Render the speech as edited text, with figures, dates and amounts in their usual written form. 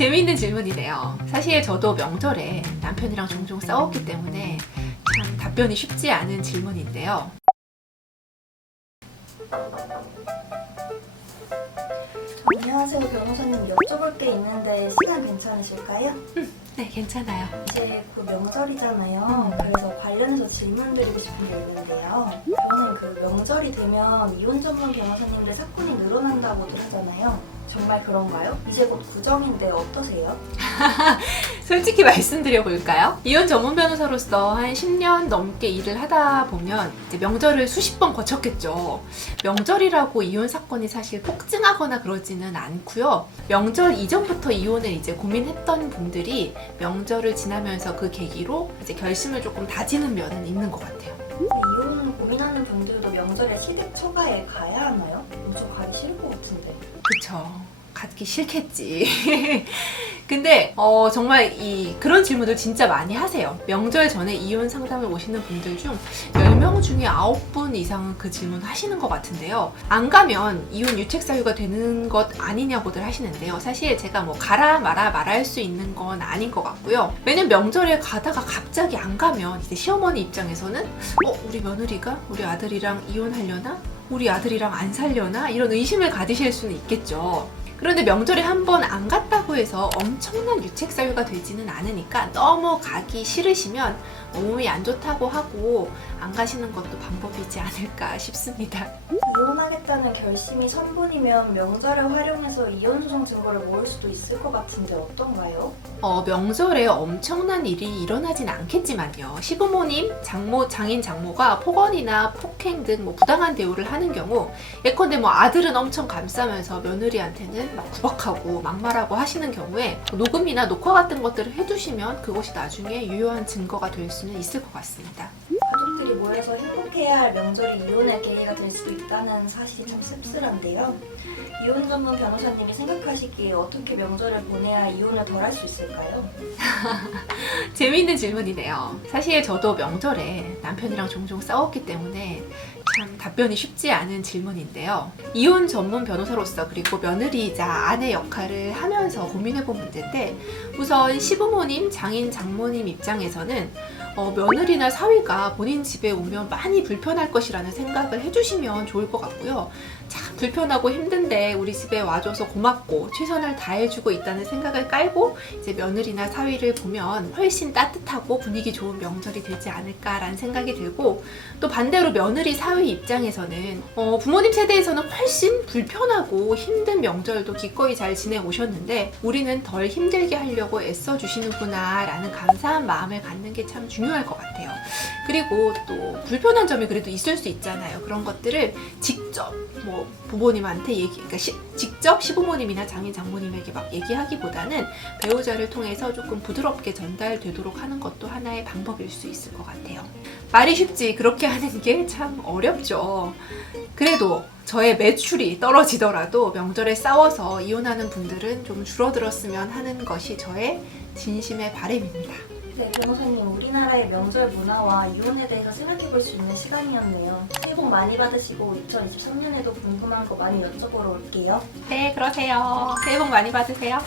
재미있는 질문이네요. 사실 저도 명절에 남편이랑 종종 싸웠기 때문에 참 답변이 쉽지 않은 질문인데요. 안녕하세요, 변호사님. 여쭤볼 게 있는데 시간 괜찮으실까요? 네, 괜찮아요. 이제 곧 명절이잖아요. 그래서 관련해서 질문드리고 싶은 게 있는데요. 저는 그 명절이 되면 이혼 전문 변호사님들 사건이 늘어난다고들 하잖아요. 정말 그런가요? 이제 곧 구정인데 어떠세요? 솔직히 말씀드려 볼까요? 이혼 전문 변호사로서 한 10년 넘게 일을 하다 보면 이제 명절을 수십 번 거쳤겠죠. 명절이라고 이혼 사건이 사실 폭증하거나 그러지는 않고요. 명절 이전부터 이혼을 이제 고민했던 분들이 명절을 지나면서 그 계기로 이제 결심을 조금 다지는 면은 있는 것 같아요. 이혼 고민하는 분들도 명절에 시댁 처가에 가야 하나요? 엄청 가기 싫을 것 같은데. 그쵸. 갖기 싫겠지. 근데 정말 그런 질문들 진짜 많이 하세요. 명절 전에 이혼 상담을 오시는 분들 중 10명 중에 9분 이상은 그 질문 하시는 것 같은데요. 안 가면 이혼 유책 사유가 되는 것 아니냐고들 하시는데요. 사실 제가 뭐 가라 마라 말할 수 있는 건 아닌 것 같고요. 왜냐면 명절에 가다가 갑자기 안 가면 이제 시어머니 입장에서는 우리 며느리가 우리 아들이랑 이혼하려나? 우리 아들이랑 안 살려나? 이런 의심을 가지실 수는 있겠죠. 그런데 명절에 한 번 안 갔다고 해서 엄청난 유책 사유가 되지는 않으니까 너무 가기 싫으시면 몸이 안 좋다고 하고 안 가시는 것도 방법이지 않을까 싶습니다. 이혼하겠다는 결심이 선분이면 명절을 활용해서 이혼소송 증거를 모을 수도 있을 것 같은데 어떤가요? 명절에 엄청난 일이 일어나진 않겠지만요. 시부모님, 장인 장모가 폭언이나 폭행 등 부당한 대우를 하는 경우 예컨대 아들은 엄청 감싸면서 며느리한테는 막 구박하고 막말하고 하시는 경우에 녹음이나 녹화 같은 것들을 해두시면 그것이 나중에 유효한 증거가 될 수는 있을 것 같습니다. 가족들이 모여서 행복해야 할 명절이 이혼의 계기가 될 수도 있다는 사실이 참 씁쓸한데요. 이혼 전문 변호사님이 생각하시기에 어떻게 명절을 보내야 이혼을 덜 할 수 있을까요? 재미있는 질문이네요. 사실 저도 명절에 남편이랑 종종 싸웠기 때문에 참 답변이 쉽지 않은 질문인데요. 이혼 전문 변호사로서 그리고 며느리이자 아내 역할을 하면서 고민해본 문제인데 우선 시부모님, 장인, 장모님 입장에서는 며느리나 사위가 본인 집에 오면 많이 불편할 것이라는 생각을 해주시면 좋을 것 같고요. 참 불편하고 힘든데 우리 집에 와줘서 고맙고 최선을 다해주고 있다는 생각을 깔고 이제 며느리나 사위를 보면 훨씬 따뜻하고 분위기 좋은 명절이 되지 않을까라는 생각이 들고 또 반대로 며느리 사위 입장에서는 부모님 세대에서는 훨씬 불편하고 힘든 명절도 기꺼이 잘 지내오셨는데 우리는 덜 힘들게 하려고 애써주시는구나 라는 감사한 마음을 갖는 게 참 중요할 것 같아요. 그리고 또 불편한 점이 그래도 있을 수 있잖아요. 그런 것들을 직접 부모님한테 그러니까 직접 시부모님이나 장인 장모님에게 막 얘기하기보다는 배우자를 통해서 조금 부드럽게 전달되도록 하는 것도 하나의 방법일 수 있을 것 같아요. 말이 쉽지 그렇게 하는 게 참 어렵죠. 그래도 저의 매출이 떨어지더라도 명절에 싸워서 이혼하는 분들은 좀 줄어들었으면 하는 것이 저의 진심의 바람입니다. 네, 변호사님, 우리나라의 명절 문화와 이혼에 대해서 생각해볼 수 있는 시간이었네요. 새해 복 많이 받으시고 2023년에도 궁금한 거 많이 여쭤보러 올게요. 네, 그러세요. 새해 복 많이 받으세요.